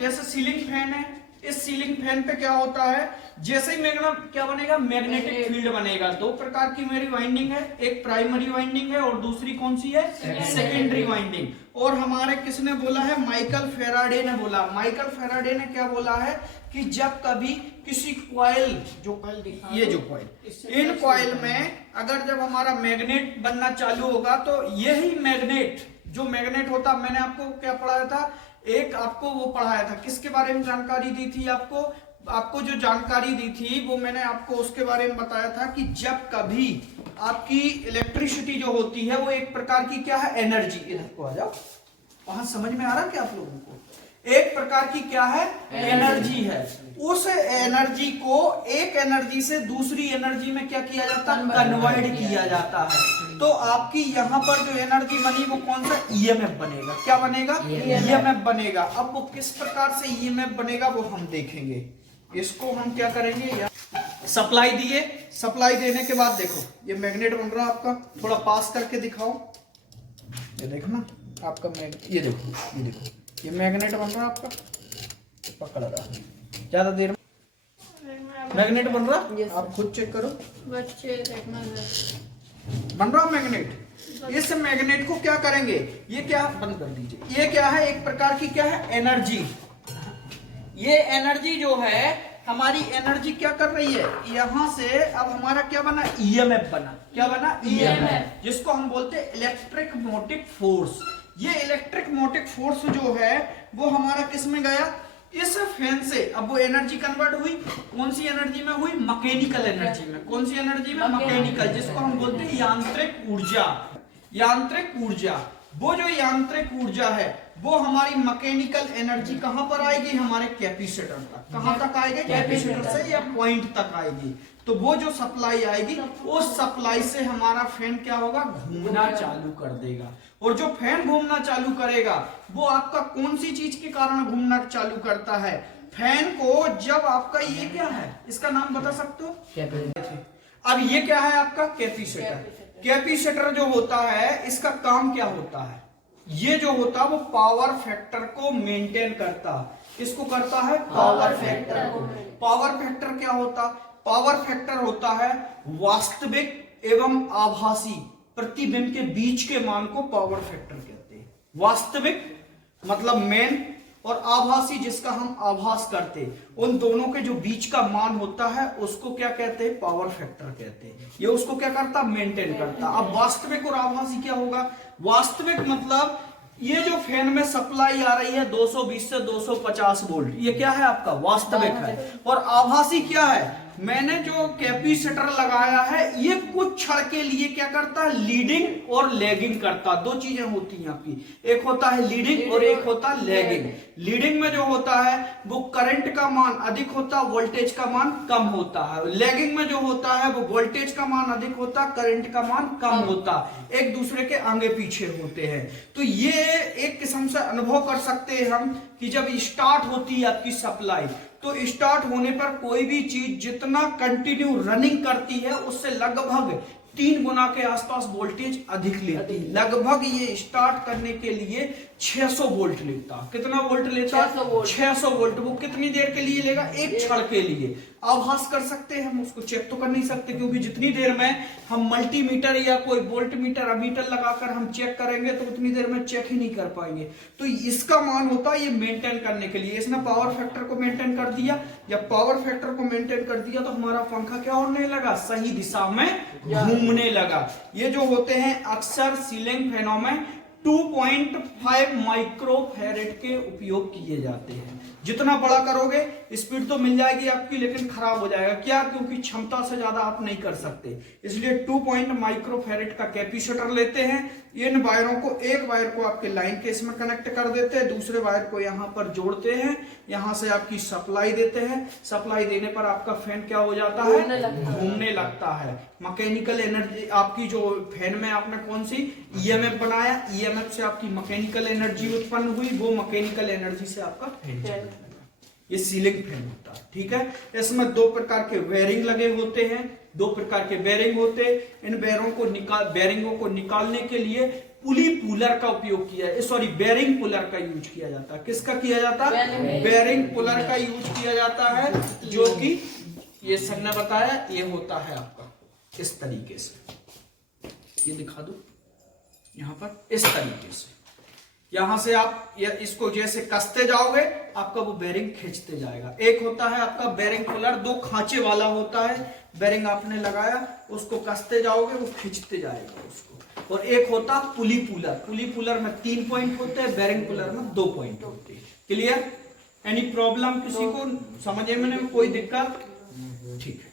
जैसे ceiling fan है, इस सीलिंग फैन पे क्या होता है, जैसे ही क्या बनेगा, मैग्नेटिक फील्ड बनेगा। दो प्रकार की मेरी वाइंडिंग है, एक प्राइमरी वाइंडिंग है और दूसरी कौन सी है, सेकेंडरी वाइंडिंग। और हमारे किसने बोला है, माइकल फैराडे ने बोला। माइकल फैराडे ने क्या बोला है कि जब कभी किसी कॉइल, जो ये जो कॉइल, इन कॉइल में अगर जब हमारा मैग्नेट बनना चालू होगा तो यही मैग्नेट, जो मैग्नेट होता, मैंने आपको क्या पढ़ाया था, एक आपको वो पढ़ाया था, किसके बारे में जानकारी दी थी आपको जो जानकारी दी थी वो मैंने आपको उसके बारे में बताया था कि जब कभी आपकी इलेक्ट्रिसिटी जो होती है वो एक प्रकार की क्या है, एनर्जी। इधर को आ जाओ, वहां समझ में आ रहा क्या आप लोगों को, एक प्रकार की क्या है, एनर्जी है। उस एनर्जी को एक एनर्जी से दूसरी एनर्जी में क्या किया जाता है, कन्वर्ट किया जाता है। तो आपकी यहाँ पर जो एनर्जी बनी वो कौन सा, ईएमएफ बनेगा। क्या बनेगा, ईएमएफ बनेगा। अब वो किस प्रकार से ईएमएफ बनेगा वो हम देखेंगे। इसको हम क्या करेंगे, सप्लाई दिए, सप्लाई देने के बाद देखो ये मैग्नेट बन रहा है आपका, थोड़ा पास करके दिखाओ, ये देखो ना आपका ये देखो ये मैग्नेट बन रहा है आपका, पकड़ रहा है ज्यादा देर में मैग्नेट बन रहा, आप खुद चेक करो, बन रहा मैग्नेट। इस मैग्नेट को क्या करेंगे, ये क्या, बंद कर दीजिए, ये क्या है, एक प्रकार की क्या है, एनर्जी। ये एनर्जी जो है हमारी एनर्जी क्या कर रही है, यहां से अब हमारा क्या बना, ईएमएफ बना। क्या बना, ईएमएफ, जिसको हम बोलते हैं इलेक्ट्रिक मोटिव फोर्स। ये इलेक्ट्रिक मोटिव फोर्स जो है वो हमारा किस में गया, इस फैन से। अब वो एनर्जी कन्वर्ट हुई, कौन सी एनर्जी में हुई, मैकेनिकल एनर्जी में। कौन सी एनर्जी में, मैकेनिकल, जिसको हम बोलते हैं यांत्रिक ऊर्जा। यांत्रिक ऊर्जा, वो जो यांत्रिक ऊर्जा है वो हमारी मैकेनिकल एनर्जी कहां पर आएगी, हमारे कैपेसिटर तक। कहां तक आएगी, कैपेसिटर से या पॉइंट तक आएगी। तो वो जो सप्लाई आएगी उस सप्लाई से हमारा फैन क्या होगा, घूमना चालू कर देगा। और जो फैन घूमना चालू करेगा वो आपका कौन सी चीज के कारण घूमना चालू करता है, फैन को जब आपका ये क्या है, इसका नाम बता सकते हो, अब ये क्या है आपका कैपेसिटर। कैपेसिटर जो होता है इसका काम क्या होता है, ये जो होता है वो पावर फैक्टर को मेंटेन करता है। इसको करता है पावर फैक्टर को। पावर फैक्टर क्या होता, पावर फैक्टर होता है वास्तविक एवं आभासी प्रतिबिंब के बीच के मान को पावर फैक्टर कहते हैं। वास्तविक मतलब मेन, और आभासी जिसका हम आभास करते, उन दोनों के जो बीच का मान होता है उसको क्या कहते हैं, पावर फैक्टर कहते हैं। ये उसको क्या करता, मेंटेन करता। अब वास्तविक और आभासी क्या होगा, वास्तविक मतलब ये जो फैन में सप्लाई आ रही है 220 से 250 वोल्ट, ये क्या है आपका वास्तविक है। और आभासी क्या है, मैंने जो कैपेसिटर लगाया है ये कुछ क्षण के लिए क्या करता है, लीडिंग और लैगिंग करता। दो चीजें होती हैं आपकी, एक होता है लीडिंग और एक होता है लैगिंग। लीडिंग में जो होता है वो करंट का मान अधिक होता है, वोल्टेज का मान कम होता है। लैगिंग में जो होता है वो वोल्टेज का मान अधिक होता है, करंट का मान कम होता है, एक दूसरे के आगे पीछे होते हैं। तो ये एक किस्म से अनुभव कर सकते हैं हम कि जब स्टार्ट होती है आपकी सप्लाई, तो स्टार्ट होने पर कोई भी चीज जितना कंटिन्यू रनिंग करती है उससे लगभग 3 गुना के आसपास वोल्टेज अधिक लेती है। लगभग ये स्टार्ट करने के लिए 600 वोल्ट लेता। कितना वोल्ट लेता, 600 वोल्ट। वो कितनी देर के लिए लेगा, एक क्षण के लिए। आभास कर सकते हैं हम, उसको चेक तो कर नहीं सकते, क्योंकि जितनी देर में हम मल्टीमीटर या कोई वोल्ट मीटर अमीटर लगाकर हम चेक करेंगे तो उतनी देर में चेक ही नहीं कर पाएंगे। तो इसका मान होता है ये मेंटेन करने के लिए। इसने पावर फैक्टर को मेंटेन कर दिया। जब पावर फैक्टर को मेंटेन कर दिया तो हमारा पंखा क्या होने लगा, सही दिशा में घूमने लगा। ये जो होते हैं अक्सर सीलिंग फैनों में 2.5 माइक्रोफैरेड के उपयोग किए जाते हैं। जितना बड़ा करोगे स्पीड तो मिल जाएगी आपकी, लेकिन खराब हो जाएगा। क्या, क्योंकि क्षमता से ज्यादा आप नहीं कर सकते, इसलिए 2 माइक्रोफैरेड का कैपेसिटर लेते हैं। इन वायरों को, एक वायर को आपके लाइन केस में कनेक्ट कर देते हैं, दूसरे वायर को यहाँ पर जोड़ते हैं, यहाँ से आपकी सप्लाई देते हैं। सप्लाई देने पर आपका फैन क्या हो जाता है, घूमने लगता है। मैकेनिकल एनर्जी आपकी जो फैन में आपने कौन सी ईएमएफ बनाया, ईएमएफ से आपकी मैकेनिकल एनर्जी उत्पन्न हुई, वो मैकेनिकल एनर्जी से आपका फैन चलने लगा। ये सीलिंग फैन होता है। ठीक है, इसमें 2 प्रकार के बेयरिंग लगे होते हैं, 2 प्रकार के बेयरिंग होते हैं। इन बेयरिंगों को निकालने के लिए पुली पुलर का उपयोग किया, सॉरी बेरिंग पुलर का यूज किया जाता है। किसका किया जाता है? बेरिंग पुलर का यूज किया जाता है, जो कि ये सर ने बताया ये होता है आपका इस तरीके से, ये दिखा दो यहां पर इस तरीके से, यहां से आप इसको जैसे कसते जाओगे आपका वो बेरिंग खींचते जाएगा। एक होता है आपका बेरिंग पुलर, दो खांचे वाला होता है, बेरिंग आपने लगाया उसको कसते जाओगे वो खींचते जाएगा उसको। और एक होता पुली पुलर, पुली पुलर में 3 पॉइंट होते हैं, बेरिंग पुलर में 2 पॉइंट होते हैं। क्लियर? एनी प्रॉब्लम किसी को समझने में कोई दिक्कत? ठीक है।